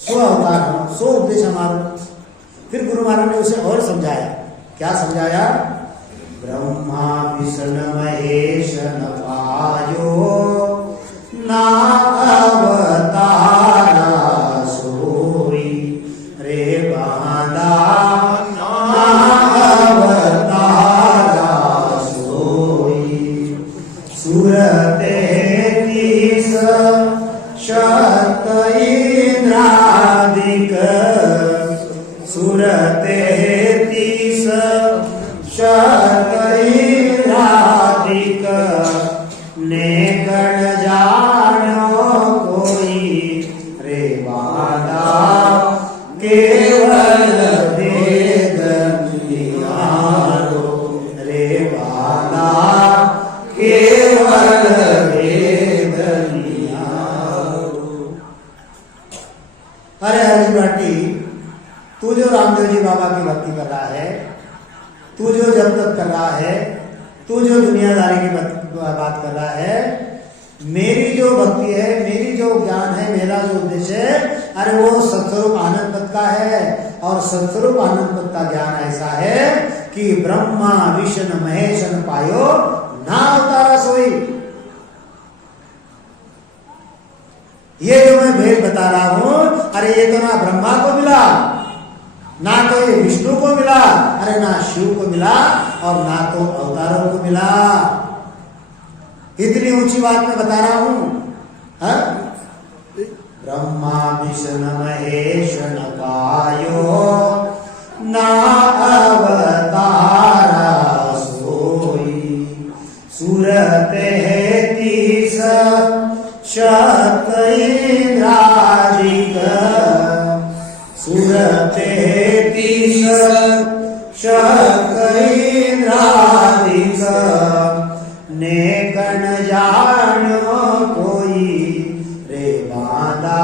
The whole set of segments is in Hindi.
सो अवतार हम, सो उपदेश हमारो। फिर गुरु महाराज ने उसे और समझाया। क्या समझाया? ब्रह्मा विष्णु महेश न पायो, ना अवतारा सोई रे बांदा, ना अवतारा सोई। सुरते तीस शत इंद्रादिक, सुरते तीस शत इंद्रादिक, ने गण जानो कोई रे बांदा, केवल वेद निहारो रे बांदा, केवल वेद निहारो। अरे हरी बाटी, तू जो रामदेव जी बाबा की भक्ति कर रहा है, तू जो जब तक कर रहा है, तू जो दुनियादारी की बात कर रहा है, मेरी जो भक्ति है, मेरी जो ज्ञान है, मेरा जो उद्देश्य है, अरे वो सत्स्वरूप आनंद पद का है। और सत्स्वरूप आनंद पद का ज्ञान ऐसा है कि ब्रह्मा विष्णु महेश न पायो, ना अवतारा सोई। ये जो मैं भेद बता रहा हूं, अरे ये तो ना ब्रह्मा को मिला, ना तो ये विष्णु को मिला, अरे ना शिव को मिला, और ना तो अवतारों को मिला। इतनी ऊंची बात मैं बता रहा हूं। ब्रह्मा विष्णु महेश न पायो, ना अवतारा सोई। सुरते तीस शत इंद्रादिक, सुरते तीस शत इंद्रादिक, ने गण जानो कोई रे बांदा,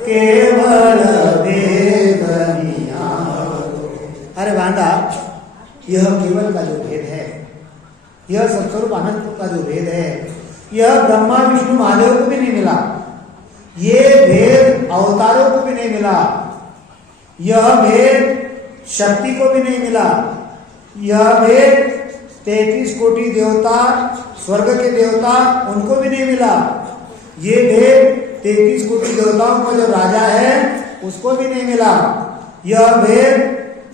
केवल वेद निहारो। अरे बांदा, यह केवल का जो भेद है, यह सत्स्वरूप आनंद का जो भेद है, यह ब्रह्मा विष्णु महादेव को भी नहीं मिला, ये भेद अवतारों को भी नहीं मिला, यह भेद शक्ति को भी नहीं मिला, यह भेद 33 कोटि देवता, स्वर्ग के देवता, उनको भी नहीं मिला। ये भेद 33 कोटि देवताओं का जो राजा है उसको भी नहीं मिला। यह भेद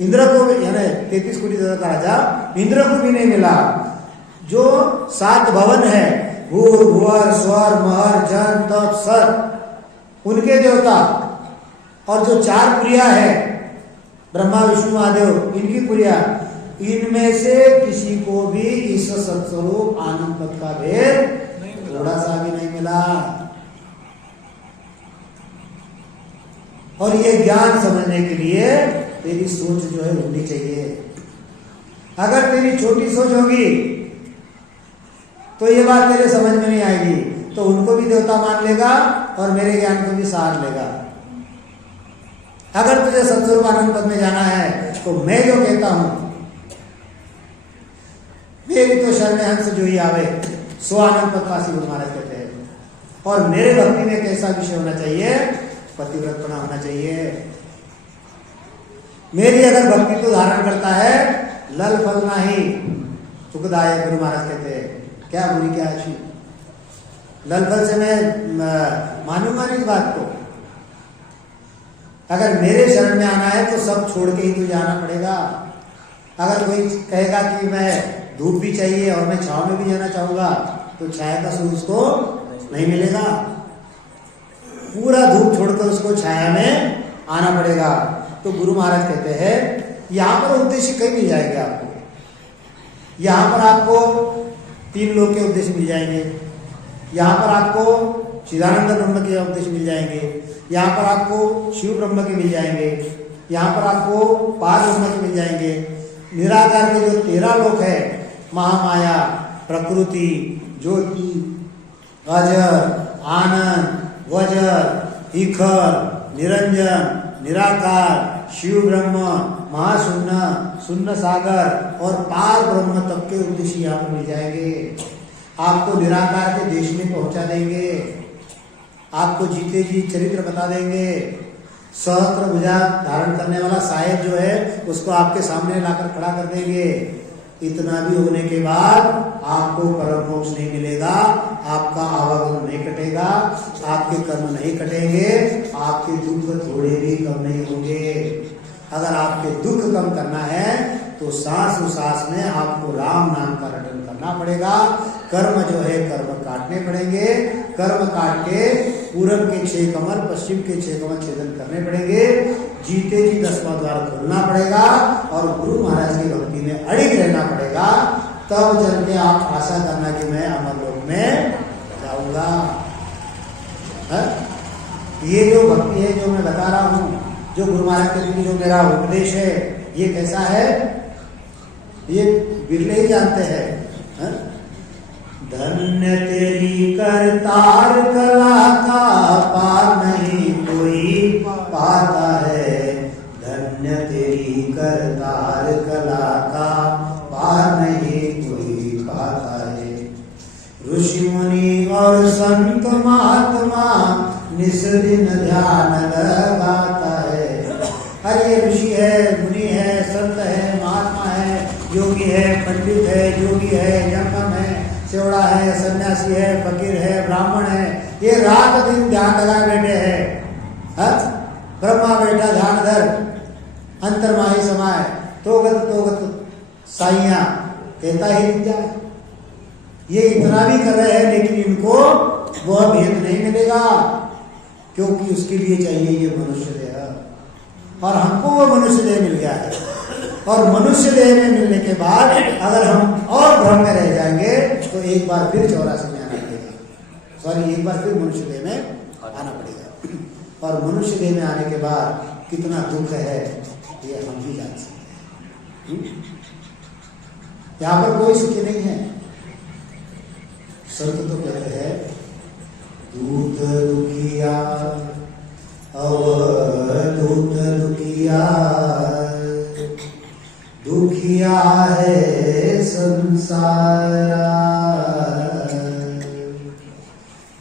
इंद्र को, यानी 33 कोटि देवता का राजा इंद्र को भी नहीं मिला। जो 7 भवन है, भूर भुवर स्वर महर जन तप सत, उनके देवता, और जो 4 पुरिया है ब्रह्मा विष्णु महादेव, इनकी पुरिया, इनमें से किसी को भी इस सत्स्वरूप आनंद पद का भेद थोड़ा सा भी नहीं मिला। और ये ज्ञान समझने के लिए तेरी सोच जो है होनी चाहिए। अगर तेरी छोटी सोच होगी तो ये बात तेरे समझ में नहीं आएगी, तो उनको भी देवता मान लेगा और मेरे ज्ञान को भी सहार लेगा। अगर तुझे सत्स्वरूप आनंद पद में जाना है तो मैं जो कहता हूं, मेरी तो शरण हंस जो ही आवे, सो आनंद पद काशी गुरु महाराज कहते हैं। और मेरे भक्ति में कैसा विषय होना चाहिए? पतिव्रतपना होना चाहिए। मेरी अगर भक्ति तो धारण करता है, लल फल नाही सुखदायक, गुरु महाराज कहते हैं। क्या बुरी क्या अच्छी, लल फल से मैं मानूंगा नहीं इस बात को। अगर मेरे शरण में आना है तो सब छोड़ के ही तुझे आना पड़ेगा। अगर कोई कहेगा कि मैं धूप भी चाहिए और मैं छांव में भी जाना चाहूंगा, तो छाया का सुख उसको नहीं मिलेगा। पूरा धूप छोड़कर उसको छाया में आना पड़ेगा। तो गुरु महाराज कहते हैं यहां पर उद्देश्य कई मिल जाएंगे आपको। यहां पर आपको 3 लोक के उद्देश्य मिल जाएंगे, यहां पर आपको चिदानंद ब्रह्म के उद्देश्य मिल जाएंगे, यहाँ पर आपको शिव ब्रह्म के मिल जाएंगे, यहाँ पर आपको पार ब्रह्म के मिल जाएंगे। निराकार के जो 13 लोक है, महामाया, प्रकृति, ज्योति, अजर, आनंद, वजर, इखर, निरंजन, निराकार, शिव ब्रह्म, महाशून्य, शून्य सागर और पार ब्रह्म तक के उद्देश्य यहाँ पर मिल जाएंगे। आपको निराकार के देश में पहुंचा देंगे, आपको जीते जी चरित्र बता देंगे, सहस्त्र भुजा धारण करने वाला साहेब जो है उसको आपके सामने लाकर खड़ा कर देंगे। इतना भी होने के बाद आपको परम मोक्ष नहीं मिलेगा, आपका आवागमन नहीं कटेगा, आपके कर्म नहीं कटेंगे, आपके दुख थोड़े भी कम नहीं होंगे। अगर आपके दुख कम करना है तो सांस उसास में आपको राम नाम का रटन करना पड़ेगा। कर्म जो है कर्म काटने पड़ेंगे, कर्म काट के पूरब के 6 कमल पश्चिम के 6 कमल छेदन करने पड़ेंगे। जीते जी 10वां द्वार खोलना पड़ेगा और गुरु महाराज की भक्ति में अड़िग रहना पड़ेगा। तब चल के आप आशा करना कि मैं अमरलोक में जाऊंगा। ये जो भक्ति है जो मैं बता रहा हूँ, जो गुरु महाराज के प्रति जो मेरा उपदेश है, ये कैसा है ये बिरले ही जानते हैं। धन्य तेरी करतार कला का पार नहीं कोई पाता है। धन्य तेरी करतार कला का पार नहीं कोई पाता है। ऋषि मुनि और संत महात्मा निस दिन ध्यान लगाता है। अरे ये ऋषि है, मुनि है, संत है, महात्मा है, योगी है, पंडित है, योगी है, जंगम है, सेवड़ा है, सन्यासी है, फकीर है, ब्राह्मण है, ये रात दिन ध्यान लगा बैठे हैं। ब्रह्मा बैठा ध्यान धर अंतर्माही समाय तोगत साइया कहता ही नहीं जाए। ये इतना भी कर रहे हैं लेकिन इनको वह भेद नहीं मिलेगा, क्योंकि उसके लिए चाहिए ये मनुष्य देह, और हमको वो मनुष्य देह मिल गया है। और मनुष्य देह में मिलने के बाद अगर हम और भ्रम में रह जाएंगे तो एक बार फिर 84 में आना पड़ेगा, सॉरी एक बार फिर मनुष्य देह में आना पड़ेगा। और मनुष्य देह में आने के बाद कितना दुख है ये हम भी जान सकते हैं। यहाँ पर कोई सुखी नहीं है। संत तो कहते हैं दूत दुखिया अवधूत दुखिया, दुखिया है संसारा।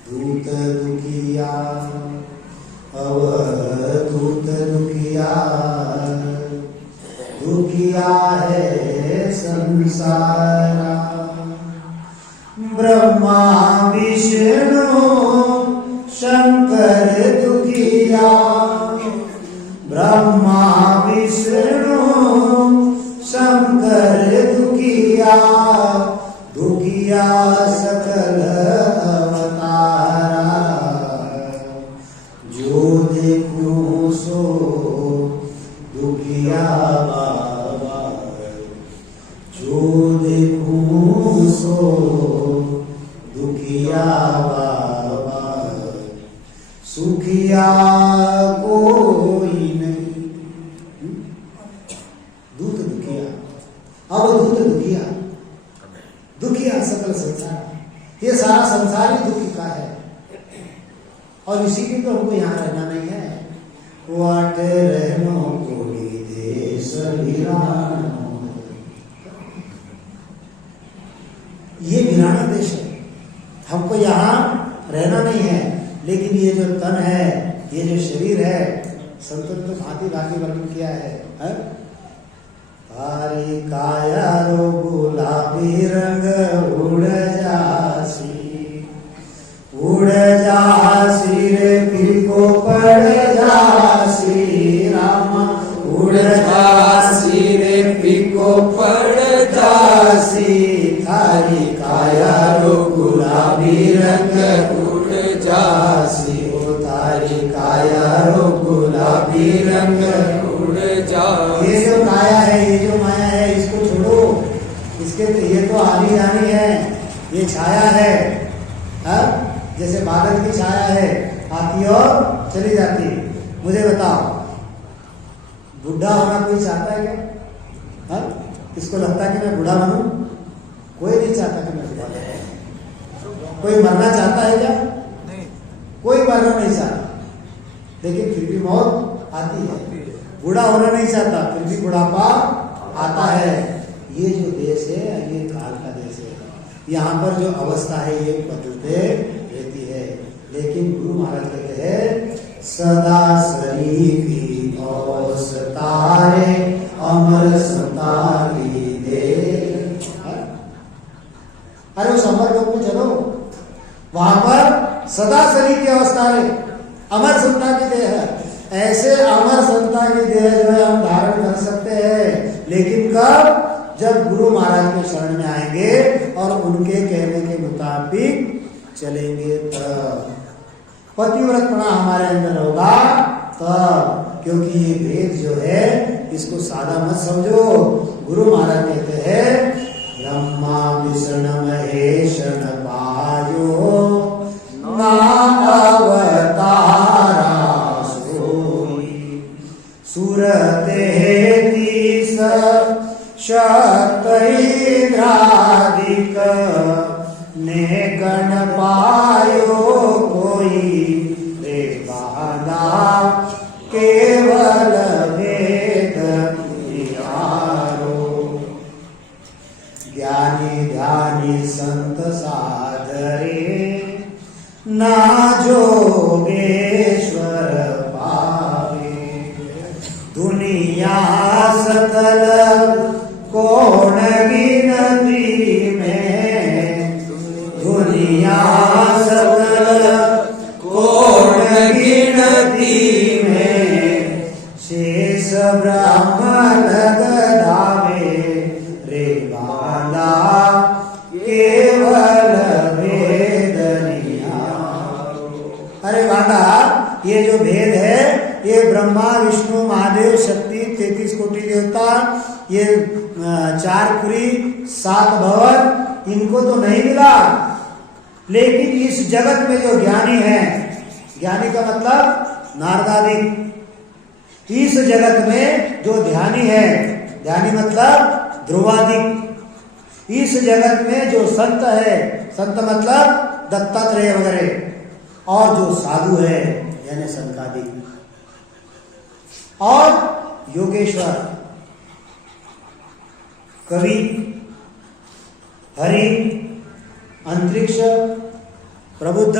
दूत दुखिया अवधूत दुखिया, दुखिया है संसारा। ब्रह्मा विष्णु शंकर दुखिया, ब्रह्मा विष्णु शंकर दुखिया, दुखिया सकल अवतारा। जो देखूं सो दुखिया बाबा, जो देखूं सो दुखिया बाबा, सुखिया कोई नहीं। दूत दुखिया अवधूत दुखिया, दुखिया सकल संसार। ये सारा संसार ही दुखी का है और इसी के तो हमको यहाँ रहना नहीं है। वाट रहनो कोई देश वीरानो, ये वीराना देश है, हमको यहाँ रहना नहीं है। लेकिन ये जो तन है, ये जो शरीर है, संतों ने तो भांति भांति वर्णन किया है। तारी काया रो गुलाबी रंग उड़ जासी, उड़ जासी रे पीको पड़ जासी रामा, उड़ जासी रे पीको पड़ जासी। तारी काया रो गुलाबी रंग उड़ जासी, ओ तारी काया रो गुलाबी रंग उड़ जासी। ये जो काया है, ये जो माया है, इसको छोड़ो, इसके ये तो आनी जानी है, ये छाया है। जैसे बादल की छाया है, आती और चली जाती। मुझे बताओ, बुढ़ा होना कोई चाहता है क्या? किसको लगता है कि मैं बूढ़ा बनूं? कोई नहीं चाहता कि मैं बूढ़ा बनूं। कोई मरना चाहता है क्या? नहीं, कोई मरना नहीं चाहता, लेकिन फिर भी मौत आती है। बूढ़ा होना नहीं चाहता, फिर भी बुढ़ापा आता है। ये जो देश है ये काल का देश है, यहाँ पर जो अवस्था है ये बदलते रहती है। लेकिन गुरु महाराज कहते हैं सदा शरीफी औस तारे अमर संतारी दे। अरे उस अमर लोक में चलो, वहां पर सदा शरीर की अवस्था है, अमर संता की देह है। ऐसे अमर संता की देह जो है हम धारण कर सकते हैं, लेकिन कब? जब गुरु महाराज के शरण में आएंगे और उनके कहने के मुताबिक चलेंगे तब। पतिव्रतना हमारे अंदर होगा तब, क्योंकि ये भेद जो है इसको सादा मत समझो। गुरु महाराज कहते हैं ब्रह्मा विष्णु महेश न पायो ना अवतारा सोई सुरते तीस शक्ति इंद्रादिक ने गण पायो कोई रे बादा केवल वेद निहारो। ज्ञानी ध्यानी संत साधरे ना जोगेश्वर पावे। दुनिया सकल कौन गिनती में, दुनिया सकल कौन गिनती में, शेष ब्रह्म लग धावे रे बाला केवल वेद निहारो। अरे बाला, ये जो भेद है ये ब्रह्मा विष्णु महादेव शक्ति 33 कोटि देवता, ये 4 पुरी 7 भवन, इनको तो नहीं मिला। लेकिन इस जगत में जो ज्ञानी है, ज्ञानी का मतलब नारदादिक, इस जगत में जो ध्यानी है, ध्यानी मतलब ध्रुवादिक, इस जगत में जो संत है, संत मतलब दत्तात्रेय वगैरह, और जो साधु है यानी संकादिक, और योगेश्वर, कवि, हरि, अंतरिक्ष, प्रबुद्ध,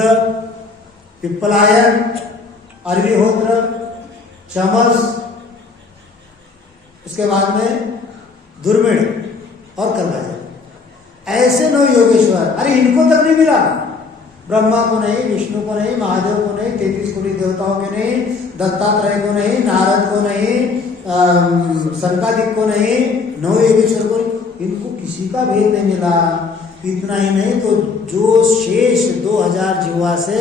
पिप्पलायन, अरविहोत्र, चमस, उसके बाद में दुर्मिण और कलराज। ऐसे 9 योगेश्वर, अरे इनको तक नहीं मिला। ब्रह्मा को नहीं, विष्णु को नहीं, महादेव को नहीं, 33 कोटि देवताओं के नहीं, दत्तात्रेय को नहीं, नारद को नहीं, संकादिक को नहीं, 9 योगेश्वर को नहीं, इनको किसी का भेद नहीं मिला। इतना ही नहीं तो जो शेष 2000 जीवा से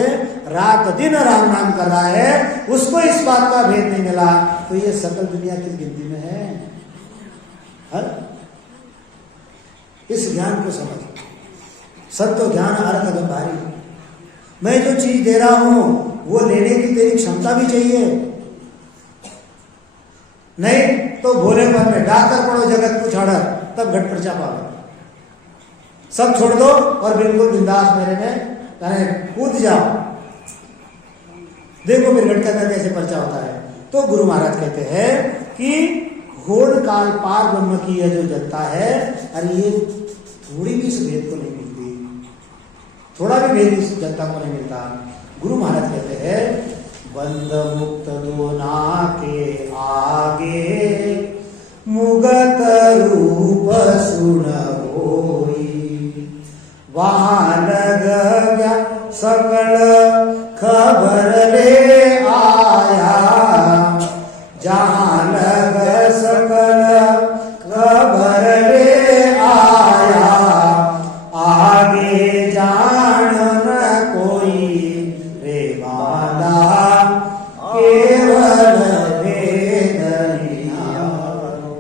रात दिन राम नाम कर रहा है, उसको इस बात का भेद नहीं मिला। तो ये सकल दुनिया किस गिनती में है? हर इस ज्ञान को समझ, सत्य ज्ञान अर्थ गंभारी। मैं जो चीज दे रहा हूं वो लेने की तेरी क्षमता भी चाहिए, नहीं तो भोलेपन में डाकर पड़ो जगत को छाड़ा, तब घट प्रचा पाओ। सब छोड़ दो और बिल्कुल बिंदास मेरे में कूद जाओ, देखो फिर घट के अंदर कैसे पर्चा होता है। तो गुरु महाराज कहते हैं कि घोर काल पार ब्रह्म की यह जो जनता है, अरे ये थोड़ी भी इस भेद को नहीं मिलती, थोड़ा भी भेद इस जनता को नहीं मिलता। गुरु महाराज कहते हैं बंद मुक्त दोना के आगे मुगत रूप सुन होई, वहां लग गया सकल खबर ले आया, जहां लग सकल खबर ले आया, आगे जान न कोई रे बाला केवल भेद निहारो।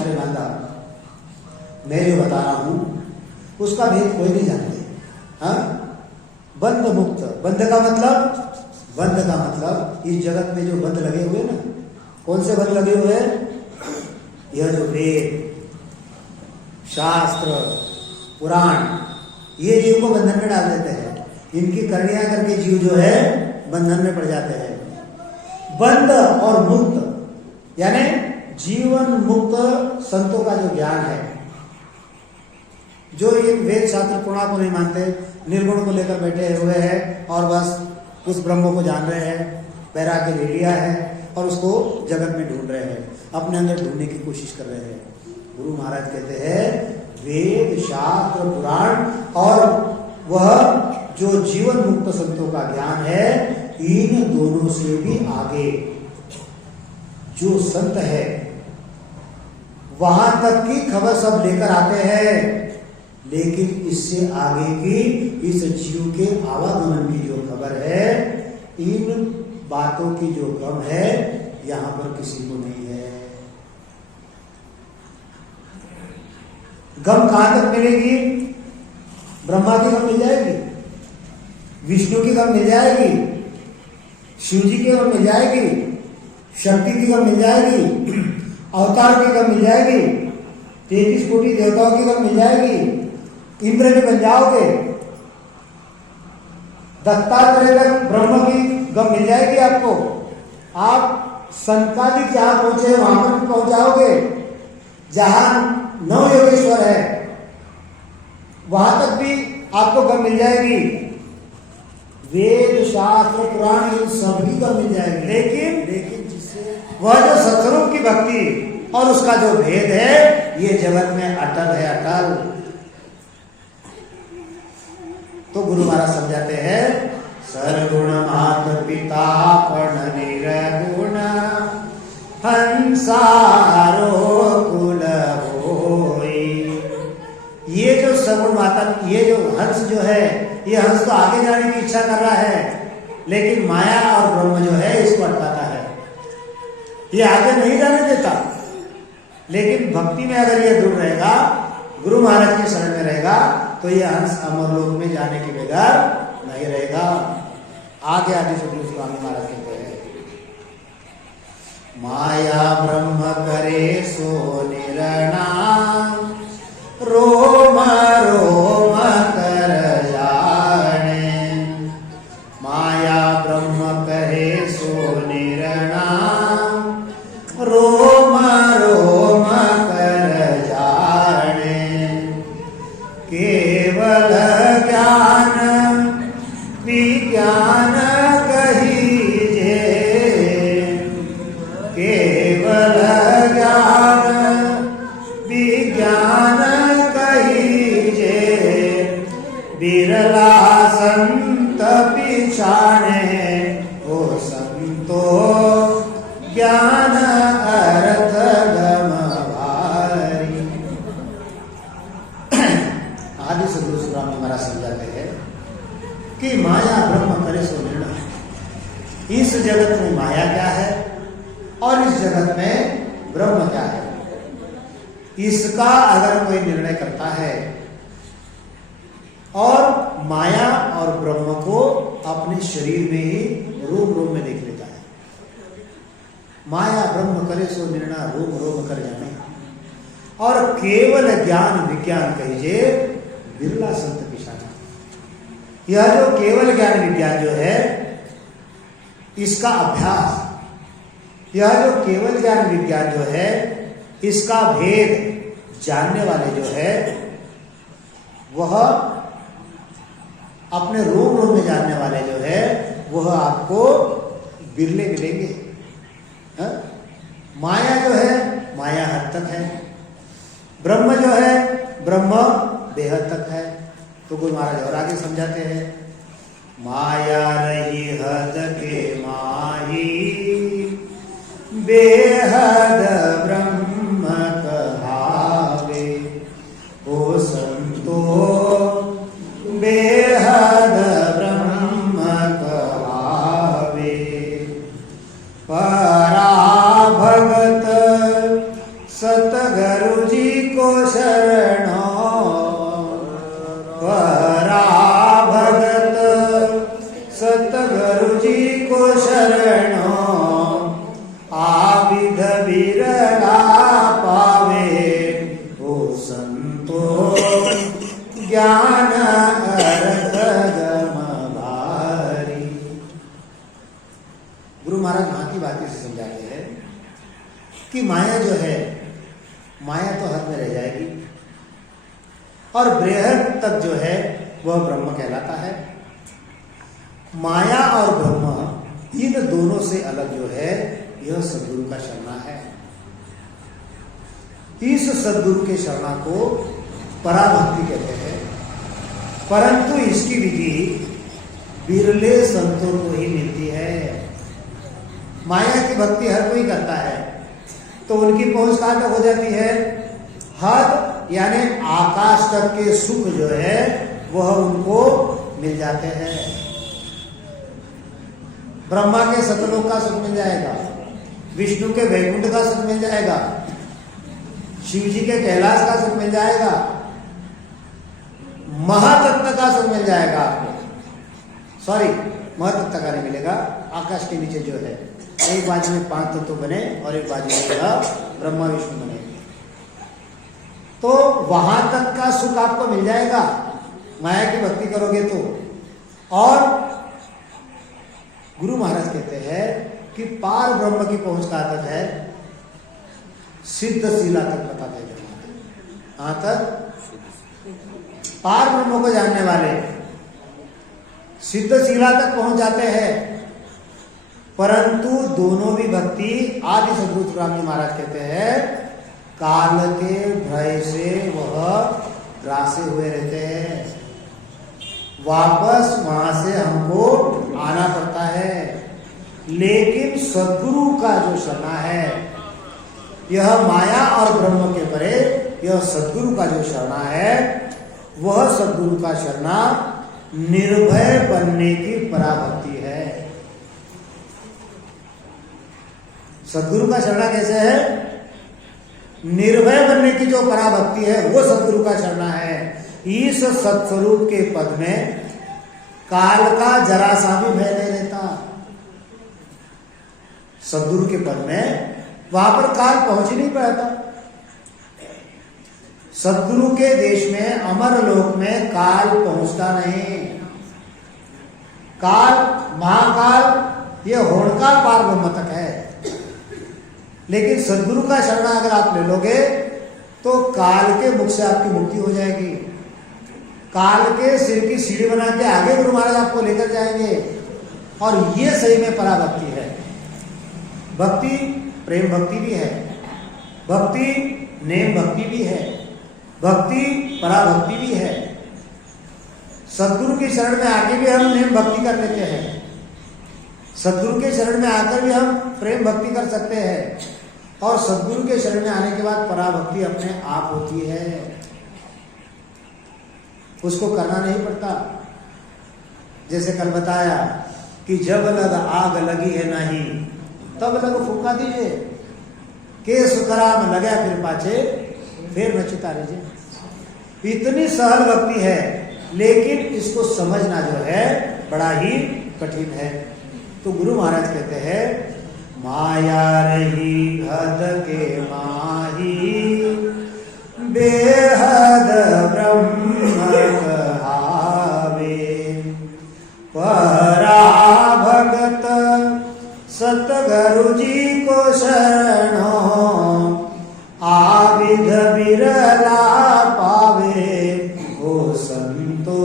अरे बाला, मैं जो बता रहा हूं उसका भेद कोई नहीं जानते। हाँ, बंध मुक्त, बंध का मतलब, बंध का मतलब इस जगत में जो बंध लगे हुए ना, कौन से बंध लगे हुए हैं? यह जो वेद, शास्त्र, पुराण, ये जीव को बंधन में डाल देते हैं। इनकी करणियां करके जीव जो है बंधन में पड़ जाते हैं। बंध और मुक्त यानी जीवन मुक्त संतों का जो ज्ञान है, जो ये वेद शास्त्र पुराण को नहीं मानते, निर्गुण को लेकर बैठे हुए हैं और बस उस ब्रह्म को जान रहे हैं, वैराग्य ले लिया है और उसको जगत में ढूंढ रहे हैं, अपने अंदर ढूंढने की कोशिश कर रहे हैं। गुरु महाराज कहते हैं वेद शास्त्र पुराण और वह जो जीवन मुक्त संतों का ज्ञान है, इन दोनों से भी आगे जो संत है वहां तक की खबर सब लेकर आते हैं, लेकिन इससे आगे की इस जीव के आवागमन की जो खबर है, इन बातों की जो गम है, यहां पर किसी को नहीं है। गम कहां तक मिलेगी? ब्रह्मा की गम मिल जाएगी, विष्णु की गम मिल जाएगी, शिव जी की गम मिल जाएगी, शक्ति की गम मिल जाएगी, अवतार की गम मिल जाएगी, 33 कोटि देवताओं की गम मिल जाएगी, इंद्र भी बन जाओगे, दत्तात्रेय ब्रह्म की गम मिल जाएगी आपको। आप संकालिक जहां पहुंचे वहां पर भी पहुंच जाओगे, जहां नौ योगेश्वर है वहां तक भी आपको गम मिल जाएगी। वेद शास्त्र पुराण इन सभी गम मिल जाएगी, लेकिन जिससे वह जो सत्स्वरूप की भक्ति और उसका जो भेद है, ये जगत में अटल है, अटल। तो गुरु महाराज समझाते हैं सर्वगुण मात पिता पण निर्गुण हंसारो कुल होई। ये जो सगुण माता, ये जो हंस जो है, ये हंस तो आगे जाने की इच्छा कर रहा है, लेकिन माया और ब्रह्म जो है इसको अटकाता है, ये आगे नहीं जाने देता। लेकिन भक्ति में अगर ये दूर रहेगा, गुरु महाराज के शरण में रहेगा, तो ये हंस अमरलोक में जाने के बगैर नहीं रहेगा। आगे आदि सतगुरु स्वामी महाराज कहते हैं माया ब्रह्म करे सो निर्णाम रोम रोम कर जाने। माया ब्रह्म करे सो निर्णाम रोम रोम कर जाने। केवल ज्ञान विज्ञान कहीजे, केवल ज्ञान विज्ञान कहीजे। बिरला संत पिछाने ओ संतो ज्ञान अर्थ गम भारी। आदि सद्गुरु स्वामी महाराज समझाते हैं कि माया ब्रह्म करे सो निर्णय। इस जगत में माया क्या है और इस जगत में ब्रह्म क्या है, इसका अगर कोई निर्णय करता है और माया और ब्रह्म को अपने शरीर में ही रूम रूम में देख लेता है। माया ब्रह्म करे सो निर्णय रूम रूम कर जाने। और केवल ज्ञान विज्ञान कहिए बिरला संत पिछाना। यह जो केवल ज्ञान विज्ञान जो है, इसका अभ्यास, यह जो केवल ज्ञान विज्ञान जो है, इसका भेद जानने वाले जो है, वह अपने रूम रूम में जानने वाले जो है, वह आपको बिरले मिलेंगे। हा? माया जो है, माया हद तक है। ब्रह्म जो है, ब्रह्म बेहद तक है। तो गुरु महाराज और आगे समझाते हैं माया रही हद के माही, बेहद ब्रह्म कहावे। ओ संतो बेहद ब्रह्म कहावे। परा भगत सतगुरु जी को शरणो। परा भगत सतगुरु जी को शरणो। आविध बिरला पावे। ओ संतो ज्ञान अर्थ गम भारी। गुरु महाराज वहां की बातें से समझाते हैं कि माया जो है, माया तो हद में रह जाएगी और बृहद तक जो है वह ब्रह्म कहलाता है। माया और ब्रह्म इन दोनों से अलग जो है यह सद्गुरु का शरणा है। इस सद्गुरु के शरणा को पराभक्ति कहते हैं, परंतु इसकी विधि बिरले संतों को ही मिलती है। माया की भक्ति हर कोई करता है, तो उनकी पहुंच कहां तक हो जाती है? हद यानी आकाश तक के सुख जो है वह उनको मिल जाते हैं। ब्रह्मा के सतलोक का सुख मिल जाएगा, विष्णु के वैकुंठ का सुख मिल जाएगा, शिव जी के कैलाश का सुख मिल जाएगा, महातत्व का सुख मिल जाएगा आपको। सॉरी, महातत्व का नहीं मिलेगा, आकाश के नीचे जो है एक बाजू में 5 तत्व बने और एक बाजू में ब्रह्मा विष्णु बने, तो वहां तक का सुख आपको मिल जाएगा माया की भक्ति करोगे तो। और गुरु महाराज कहते हैं कि पार ब्रह्म की पहुंच कहां तक है? सिद्ध शिला तक बताते हैं। कहां तक? पार ब्रह्म को जानने वाले सिद्ध शिला तक पहुंच जाते हैं, परंतु दोनों भी भक्ति आदि सद्गुरु तुकाराम जी महाराज कहते हैं काल के भय से वह ग्रासे हुए रहते हैं, वापस वहां से हमको आना पड़ता है। लेकिन सद्गुरु का जो शरणा है, यह माया और ब्रह्म के परे यह सद्गुरु का जो शरणा है, वह सद्गुरु का शरणा निर्भय बनने की पराभक्ति है। सद्गुरु का शरणा कैसे है? निर्भय बनने की जो पराभक्ति है वो सद्गुरु का शरणा है। इस सत्स्वरूप के पद में काल का जरा सा भी भय नहीं रहता। सद्गुरु के पद में वहां पर काल पहुंच ही नहीं पाता। सद्गुरु के देश में, अमर लोक में काल पहुंचता नहीं। काल, महाकाल, यह होड़काल पार ब्रह्म तक है। लेकिन सद्गुरु का शरणा अगर आप ले लोगे तो काल के मुख से आपकी मुक्ति हो जाएगी। काल के सिर की सीढ़ी बना के आगे गुरु महाराज आपको लेकर जाएंगे, और ये सही में पराभक्ति है। भक्ति प्रेम भक्ति भी है, भक्ति नेम भक्ति भी है, भक्ति पराभक्ति भी है। सद्गुरु की शरण में आके भी हम नेम भक्ति कर लेते हैं, सद्गुरु के शरण में आकर भी हम प्रेम भक्ति कर सकते हैं, और सद्गुरु के शरण में आने के बाद पराभक्ति अपने आप होती है। उसको करना नहीं पड़ता। जैसे कल बताया कि जब लग आग लगी है नहीं तब लग फूका दीजिए, के सुखराम लगा फिर पाछे फिर न चितारे जे। इतनी सहल भक्ति है, लेकिन इसको समझना जो है बड़ा ही कठिन है। तो गुरु महाराज कहते हैं माया रही हद के माही, बेहद ब्रह्म कहावे, परा भगत सतगुरु जी को शरणो, आविध बिरला पावे, ओ संतो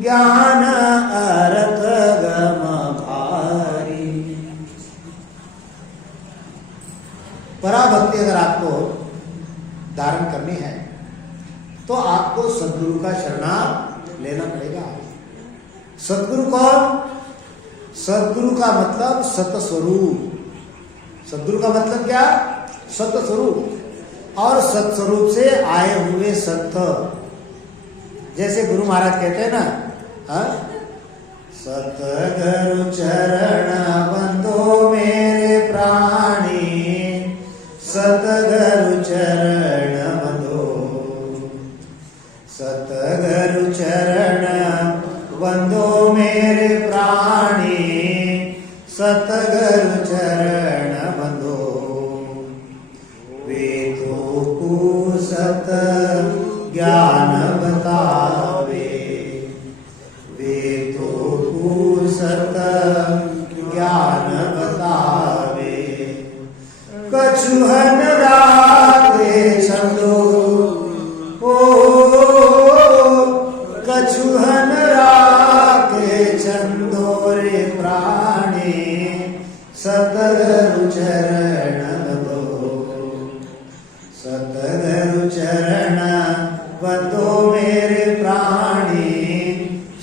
ज्ञान अर्थ गम भारी। पराभक्ति अगर आपको धारण करनी है तो आपको सद्गुरु का शरणा लेना पड़ेगा। सद्गुरु कौन? सद्गुरु का मतलब सतस्वरूप। सद्गुरु का मतलब क्या? सतस्वरूप। और सत्स्वरूप से आए हुए सत्य, जैसे गुरु महाराज कहते हैं ना, सतगुरु चरण बंधो मेरे प्राणी, सतगुरु चरण बंधो, सतगुरु चरण बंधो मेरे प्राणी, सतगुरु चरण बंधो, वेदों को सत ज्ञान बतावे, वेदों को सत ज्ञान बतावे, कछुहन रागे छंदो, ओ कछुहन रागे छंदो रे प्राणी,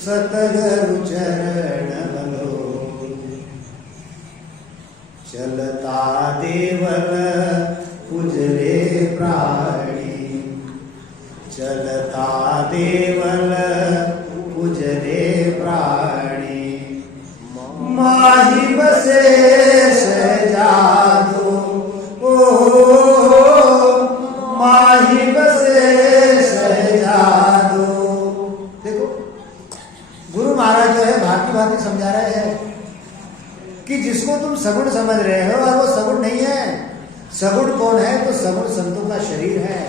सतगुरु चरण भलो। चलता देवल उजरे प्राणी, चलता देवल उजरे प्राणी। माही बसे जादू, ओ माही बसे जादू। देखो गुरु महाराज जो है भांति भांति समझा रहे हैं कि जिसको तुम सगुण समझ रहे हो और वो सगुण नहीं है। सगुण कौन है? तो सगुण संतों का शरीर है।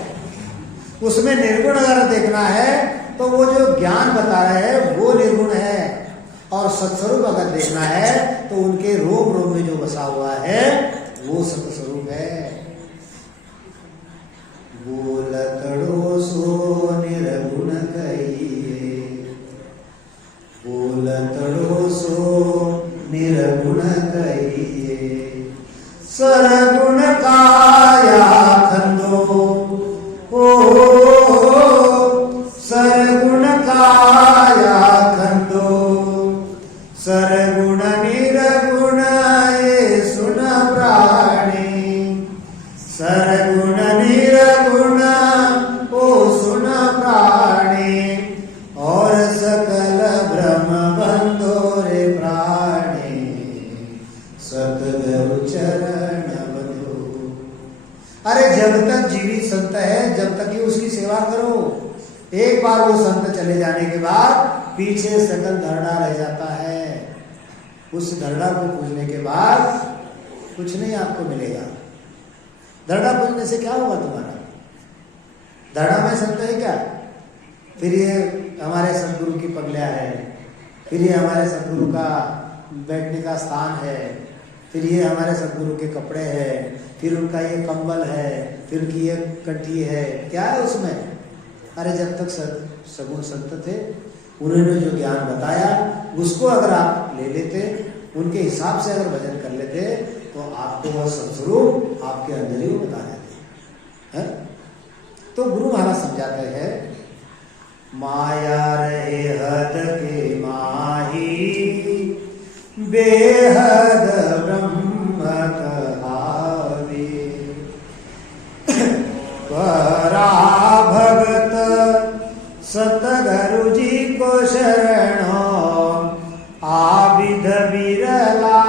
उसमें निर्गुण अगर देखना है तो वो जो ज्ञान बता रहे हैं वो निर्गुण है, और सत्स्वरूप अगर देखना है तो उनके रोम रोम में जो बसा हुआ है वो सत्स्वरूप है। बोलतड़ो सो निर्गुण कहिए, बोलतड़ो सो निर्गुण कहिए। सरगुण काया खंदो, ओ सरगुण काया खंदो। सरगुण निर्गुण ये सुन प्राणी, सरगुण निर्गुण ओ सुन प्राणी। और सकल ब्रह्म बंधो रे प्राणी, सतगुरु चरण बंधो। अरे जब तक जीवित संत है जब तक ही उसकी सेवा करो। एक बार वो संत चले जाने के बाद पीछे सकल धरना रह जाता है। उस धरना को पूजने के बाद कुछ नहीं आपको मिलेगा। धरना पूजने से क्या होगा तुम्हारा? धरना में संत है क्या? फिर ये हमारे सदगुरु की पगलिया है, फिर ये हमारे सदगुरु का बैठने का स्थान है, फिर ये हमारे सदगुरु के कपड़े हैं, फिर उनका ये कंबल है, फिर उनकी ये कंठी है। क्या है उसमें? अरे जब तक सगुण संत थे उन्होंने जो ज्ञान बताया उसको अगर आप ले लेते, उनके हिसाब से अगर भजन कर लेते तो आपको वह सत्स्वरूप आपके अंदर ही बता देते हैं। तो गुरु महाराज समझाते हैं, माया रहे हद के माही, बेहद ब्रह्म कहावे। परा भगत सतगुरु जी को शरणो, आविध बिरला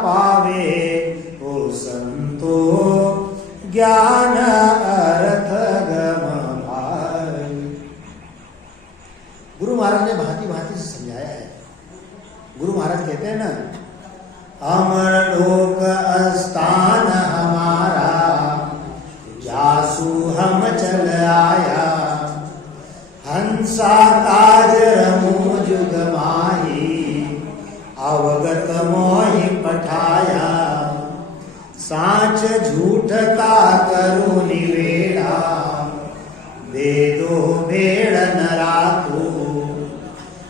पावे। ओ संतो ज्ञान अर्थ गम भाई। गुरु महाराज ने भांति भांति से समझाया है। गुरु महाराज कहते हैं ना, अमर लोक स्थान हमारा, जासु हम चल आया। हंसा काज रमू जुग माही, अवगत मोहि पठाया। साच झूठ का करो निवेड़ा, वेदो भेड़ न राखो।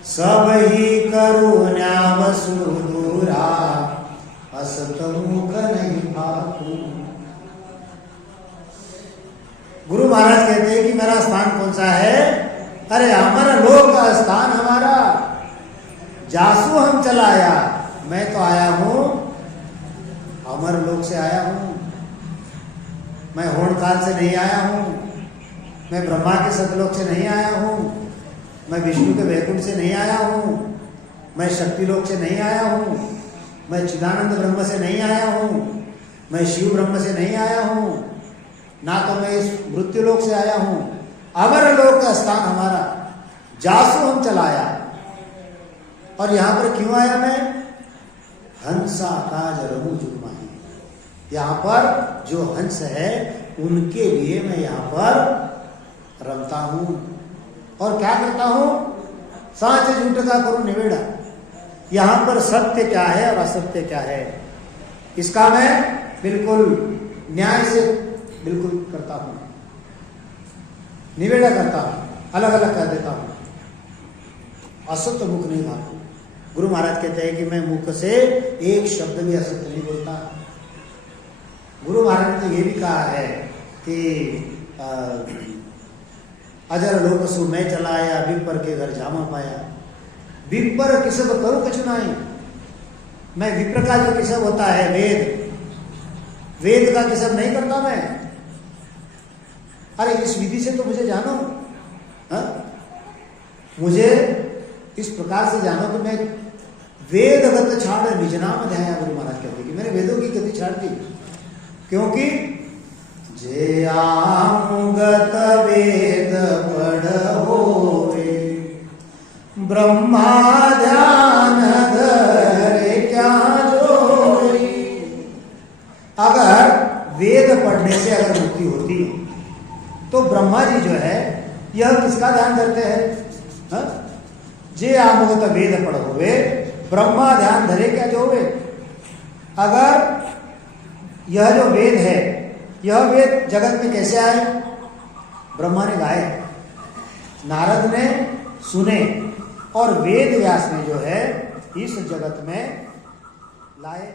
सब ही करो न्याम सुदूरा, असत मुख नहीं भाकू। गुरु महाराज कहते हैं कि मेरा स्थान कौन सा है? अरे अमर लोक का स्थान हमारा, जासू हम चलाया। मैं तो आया हूं अमर लोक से आया हूं। मैं होड़ काल से नहीं आया हूं, मैं ब्रह्मा के सतलोक से नहीं आया हूं, मैं विष्णु के वैकुंठ से नहीं आया हूं, मैं शक्ति लोक से नहीं आया हूं, मैं चिदानंद ब्रह्म से नहीं आया हूं, मैं शिव ब्रह्म से नहीं आया हूं, ना तो मैं इस मृत्यु लोक से आया हूं। अमर लोक का स्थान हमारा, जासू हम चलाया। और यहां पर क्यों आया मैं? हंसा काज रमू जुगमाही। यहां पर जो हंस है उनके लिए मैं यहां पर रमता हूं। और क्या करता हूं? सांच झूठ का करूं निवेड़ा। यहां पर सत्य क्या है और असत्य क्या है इसका मैं बिल्कुल न्याय से बिल्कुल करता हूं, निवेड़ा करता हूं, अलग अलग कर देता हूं। असत्य मुख नहीं भागू। गुरु महाराज कहते हैं कि मैं मुख से एक शब्द भी असत्य नहीं बोलता। गुरु महाराज ने तो ये भी कहा है कि अजर लोक सु मैं चलाया, विपर के घर जामा पाया। विपर किसब करूं कछु नहीं। मैं विप्र का जो किसब होता है वेद का किसब नहीं करता मैं। अरे इस विधि से तो मुझे जानो, मुझे इस प्रकार से जानो कि मैं वेदगत छाड़ निजनाम ध्याया। गुरु महाराज कहते कि मैंने वेदों की गति छाड़ दी, क्योंकि जे आमुगत वेद पढ़ोवे ब्रह्मा ध्यान धरे क्या जोई। अगर वेद पढ़ने से अगर मुक्ति होती तो ब्रह्मा जी जो है यह किसका ध्यान धरते हैं? जे आमुगत वेद पढ़ोवे ब्रह्मा ध्यान धरे क्या जोवे। अगर यह जो वेद है, यह वेद जगत में कैसे आए? ब्रह्मा ने गाए, नारद ने सुने और वेद व्यास ने जो है इस जगत में लाए।